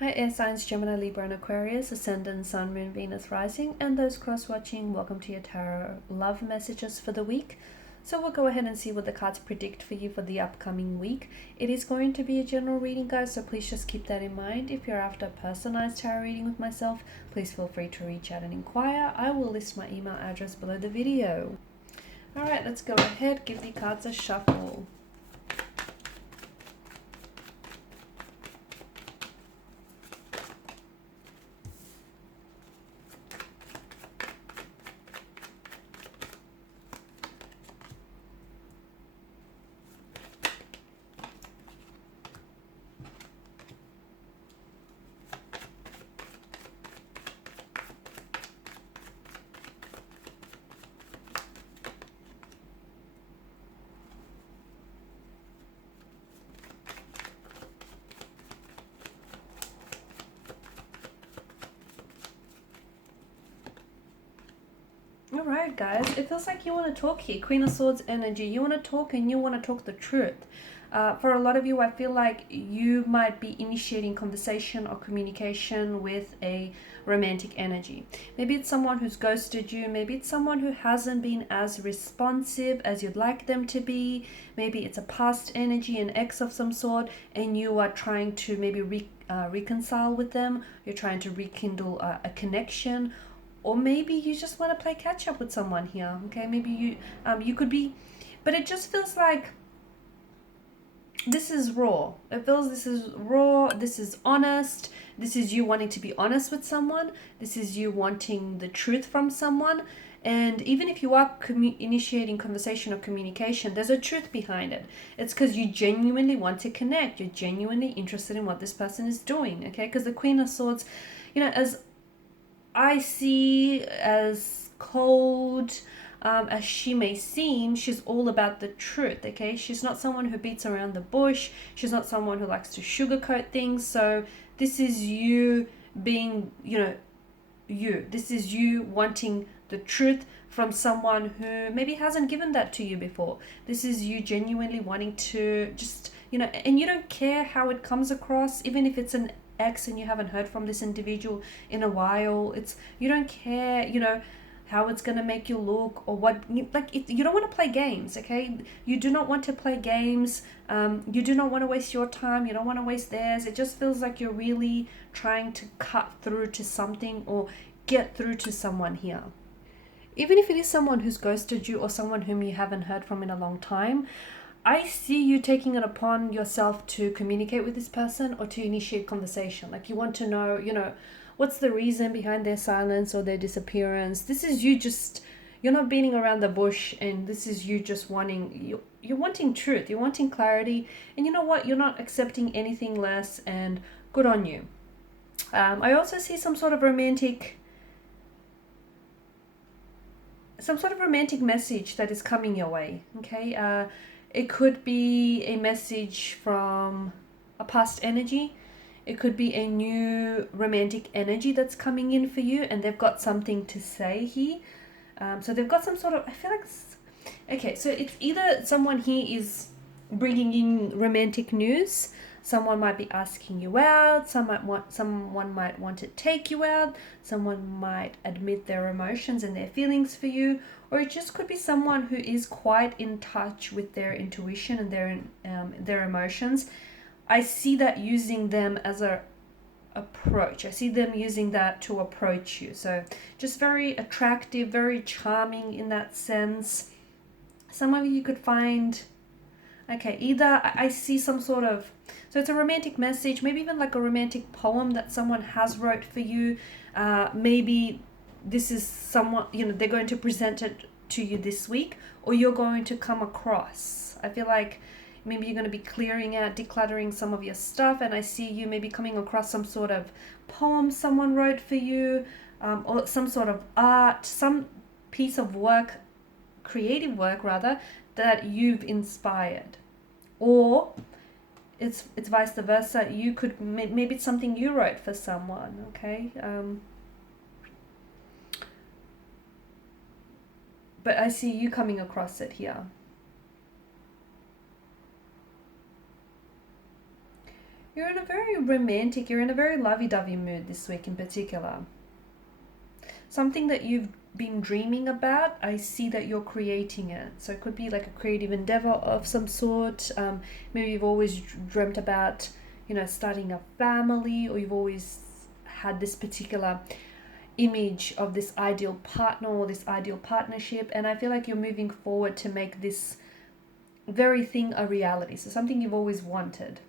Hi air signs Gemini, Libra and Aquarius, Ascendant, Sun, Moon, Venus, Rising, and those cross-watching, welcome to your tarot love messages for the week. So we'll go ahead and see what the cards predict for you for the upcoming week. It is going to be a general reading, guys, so please just keep that in mind. If you're after a personalized tarot reading with myself, please feel free to reach out and inquire. I will list my email address below the video. Alright, let's go ahead, give the cards a shuffle. Alright guys, it feels like you want to talk here. Queen of Swords energy. You want to talk and you want to talk the truth. For a lot of you, I feel like you might be initiating conversation or communication with a romantic energy. Maybe it's someone who's ghosted you. Maybe it's someone who hasn't been as responsive as you'd like them to be. Maybe it's a past energy, an ex of some sort, and you are trying to maybe reconcile with them. You're trying to rekindle a connection. Or maybe you just want to play catch up with someone here. Okay, maybe you could be, but it just feels like this is raw. It feels this is raw. This is honest. This is you wanting to be honest with someone. This is you wanting the truth from someone. And even if you are initiating conversation or communication, there's a truth behind it. It's because you genuinely want to connect. You're genuinely interested in what this person is doing. Okay, because the Queen of Swords, you know, as I see, as cold as she may seem, she's all about the truth, okay? She's not someone who beats around the bush. She's not someone who likes to sugarcoat things. So this is you being, you. This is you wanting the truth from someone who maybe hasn't given that to you before. This is you genuinely wanting to just, and you don't care how it comes across, even if it's an ex and you haven't heard from this individual in a while. You don't care, how it's going to make you look or what, you don't want to play games, okay? You do not want to play games. You do not want to waste your time. You don't want to waste theirs. It just feels like you're really trying to cut through to something or get through to someone here. Even if it is someone who's ghosted you or someone whom you haven't heard from in a long time, I see you taking it upon yourself to communicate with this person or to initiate conversation. Like you want to know, what's the reason behind their silence or their disappearance. This is you just, you're not beating around the bush, and this is you just wanting, you're wanting truth, you're wanting clarity, and you know what? You're not accepting anything less, and good on you. I also see some sort of romantic message that is coming your way, okay? It could be a message from a past energy. It could be a new romantic energy that's coming in for you, and they've got something to say here. So they've got some sort of, I feel like, okay, so it's either someone here is bringing in romantic news. Someone might be asking you out. Someone might want to take you out. Someone might admit their emotions and their feelings for you. Or it just could be someone who is quite in touch with their intuition and their emotions. I see that using them as a approach. I see them using that to approach you. So just very attractive, very charming in that sense. Some of you could find, okay, either I see some sort of, so it's a romantic message, maybe even like a romantic poem that someone has wrote for you. Maybe this is someone, they're going to present it to you this week, or you're going to come across. I feel like maybe you're going to be clearing out, decluttering some of your stuff, and I see you maybe coming across some sort of poem someone wrote for you, or some sort of art, some piece of work, creative work rather, that you've inspired. Or it's vice versa. You could, maybe it's something you wrote for someone, okay? But I see you coming across it here. You're in a very romantic, you're in a very lovey-dovey mood this week in particular. Something that you've been dreaming about, I see that you're creating it. So it could be like a creative endeavor of some sort. Maybe you've always dreamt about, starting a family, or you've always had this particular image of this ideal partner or this ideal partnership. And I feel like you're moving forward to make this very thing a reality. So something you've always wanted.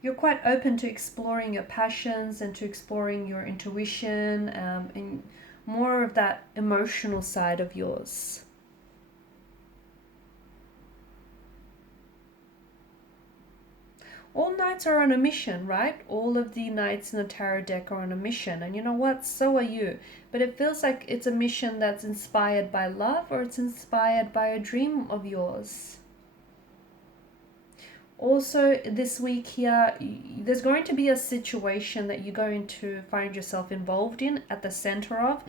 You're quite open to exploring your passions and to exploring your intuition, and more of that emotional side of yours. All knights are on a mission, right? All of the knights in the tarot deck are on a mission, and you know what? So are you. But it feels like it's a mission that's inspired by love, or it's inspired by a dream of yours. Also, this week here, there's going to be a situation that you're going to find yourself involved in, at the center of.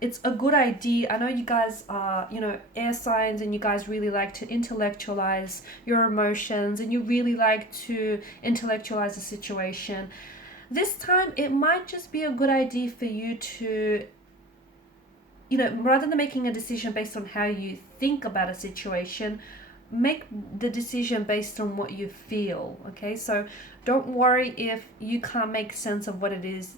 It's a good idea. I know you guys are, air signs, and you guys really like to intellectualize your emotions, and you really like to intellectualize a situation. This time, it might just be a good idea for you to, rather than making a decision based on how you think about a situation, make the decision based on what you feel. Okay, so don't worry if you can't make sense of what it is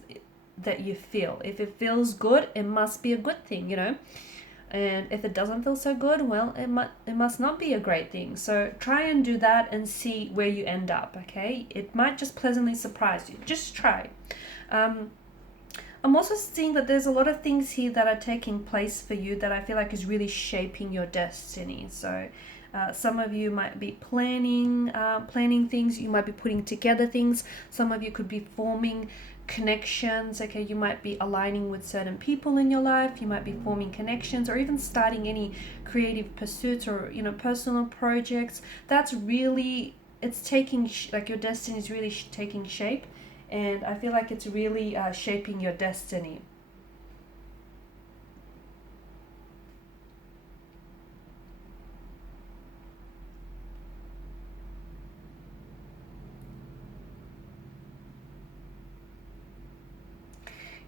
that you feel. If it feels good, it must be a good thing, and if it doesn't feel so good, well, it must not be a great thing. So try and do that and see where you end up. Okay, it might just pleasantly surprise you. Just try. I'm also seeing that there's a lot of things here that are taking place for you that I feel like is really shaping your destiny. So some of you might be planning things. You might be putting together things. Some of you could be forming connections. Okay, you might be aligning with certain people in your life. You might be forming connections, or even starting any creative pursuits, or personal projects. That's really, it's taking like your destiny is really taking shape, and I feel like it's really shaping your destiny.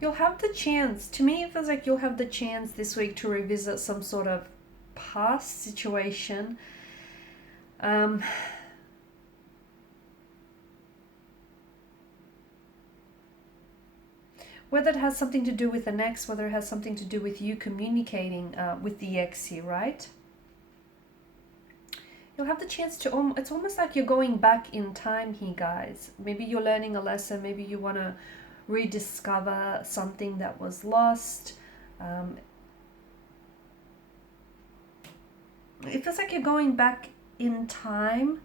You'll have the chance, to me it feels like you'll have the chance this week to revisit some sort of past situation. Whether it has something to do with an ex, whether it has something to do with you communicating with the ex here, right? You'll have the chance to, it's almost like you're going back in time here, guys. Maybe you're learning a lesson, maybe you want to rediscover something that was lost. It feels like you're going back in time.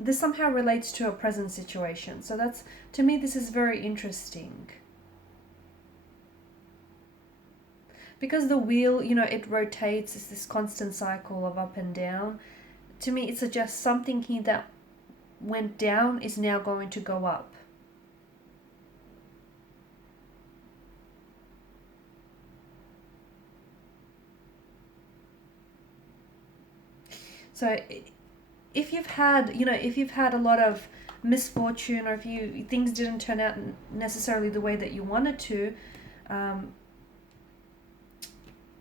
This somehow relates to a present situation. So that's, to me, this is very interesting. Because the wheel, it rotates, it's this constant cycle of up and down. To me, it suggests something here that went down is now going to go up. So if you've had, a lot of misfortune, or if things didn't turn out necessarily the way that you wanted to,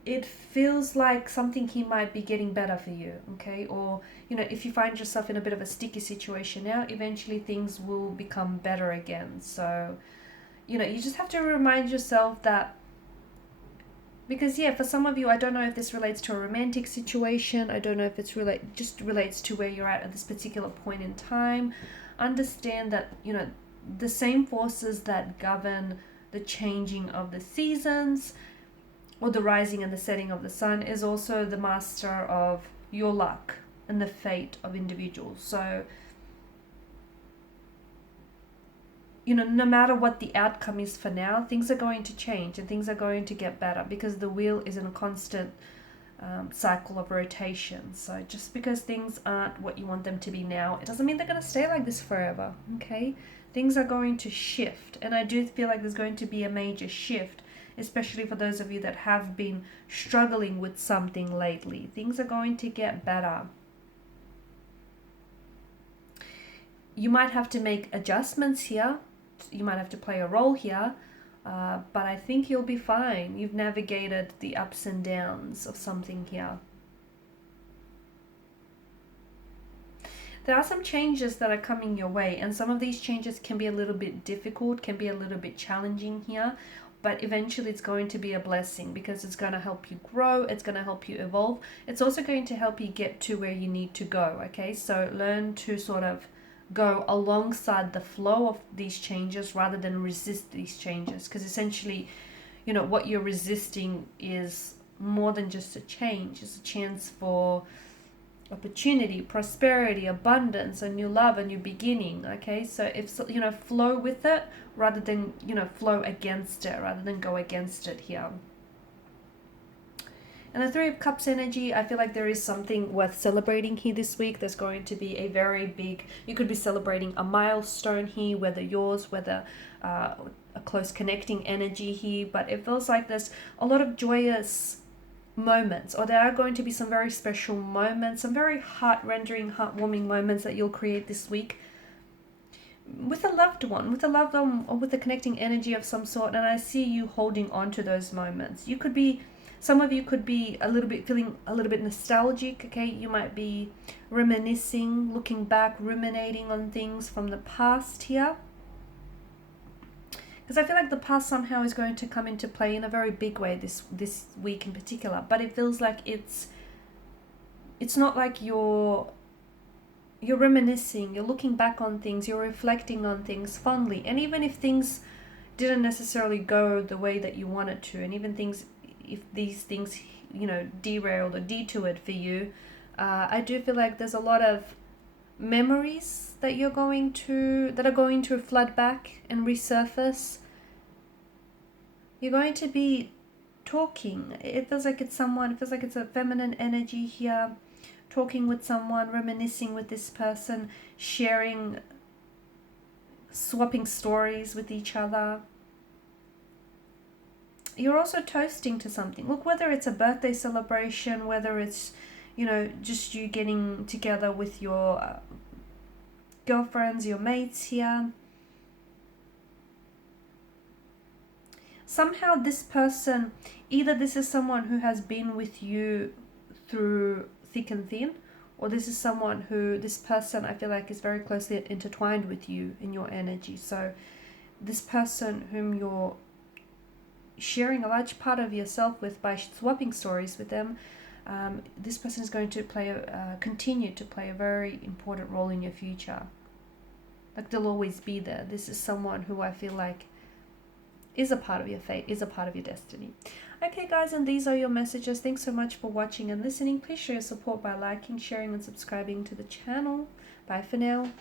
it feels like something here might be getting better for you, okay? Or, if you find yourself in a bit of a sticky situation now, eventually things will become better again. So, you just have to remind yourself that, because for some of you, I don't know if this relates to a romantic situation. I don't know if it's just relates to where you're at this particular point in time. Understand that, the same forces that govern the changing of the seasons, or the rising and the setting of the sun, is also the master of your luck and the fate of individuals. So, no matter what the outcome is for now, things are going to change and things are going to get better, because the wheel is in a constant cycle of rotation. So just because things aren't what you want them to be now, it doesn't mean they're going to stay like this forever, okay? Things are going to shift, and I do feel like there's going to be a major shift, especially for those of you that have been struggling with something lately. Things are going to get better. You might have to make adjustments here. You might have to play a role here. But I think you'll be fine. You've navigated the ups and downs of something here. There are some changes that are coming your way, and some of these changes can be a little bit difficult, can be a little bit challenging here, but eventually it's going to be a blessing because it's going to help you grow, it's going to help you evolve, it's also going to help you get to where you need to go, okay? So learn to sort of go alongside the flow of these changes rather than resist these changes, because essentially, you know, what you're resisting is more than just a change. It's a chance for opportunity, prosperity, abundance, a new love, a new beginning, okay? So if, you know, flow with it rather than, you know, flow against it, rather than go against it here. And the Three of Cups energy, I feel like there is something worth celebrating here this week. There's going to be a very big, you could be celebrating a milestone here, whether yours, whether a close connecting energy here, but it feels like there's a lot of joyous moments, or there are going to be some very special moments, some very heart-rendering, heartwarming moments that you'll create this week with a loved one, or with a connecting energy of some sort. And I see you holding on to those moments. You could be, some of you could be feeling a little bit nostalgic, okay? You might be reminiscing, looking back, ruminating on things from the past here. Because I feel like the past somehow is going to come into play in a very big way this week in particular. But it feels like it's not like you're reminiscing, you're looking back on things, you're reflecting on things fondly. And even if things didn't necessarily go the way that you wanted to, and even if these things, you know, derailed or detoured for you, I do feel like there's a lot of memories that are going to flood back and resurface. You're going to be talking. It feels like it's a feminine energy here, talking with someone, reminiscing with this person, sharing, swapping stories with each other. You're also toasting to something. Look, whether it's a birthday celebration, whether it's, you know, just you getting together with your girlfriends, your mates here. Somehow this person, either this is someone who has been with you through thick and thin, or this person I feel like is very closely intertwined with you in your energy. So this person whom you're sharing a large part of yourself with by swapping stories with them, this person is going to continue to play a very important role in your future. Like, they'll always be there. This is someone who I feel like is a part of your fate, is a part of your destiny. Okay guys, and these are your messages. Thanks so much for watching and listening. Please show your support by liking, sharing and subscribing to the channel. Bye for now.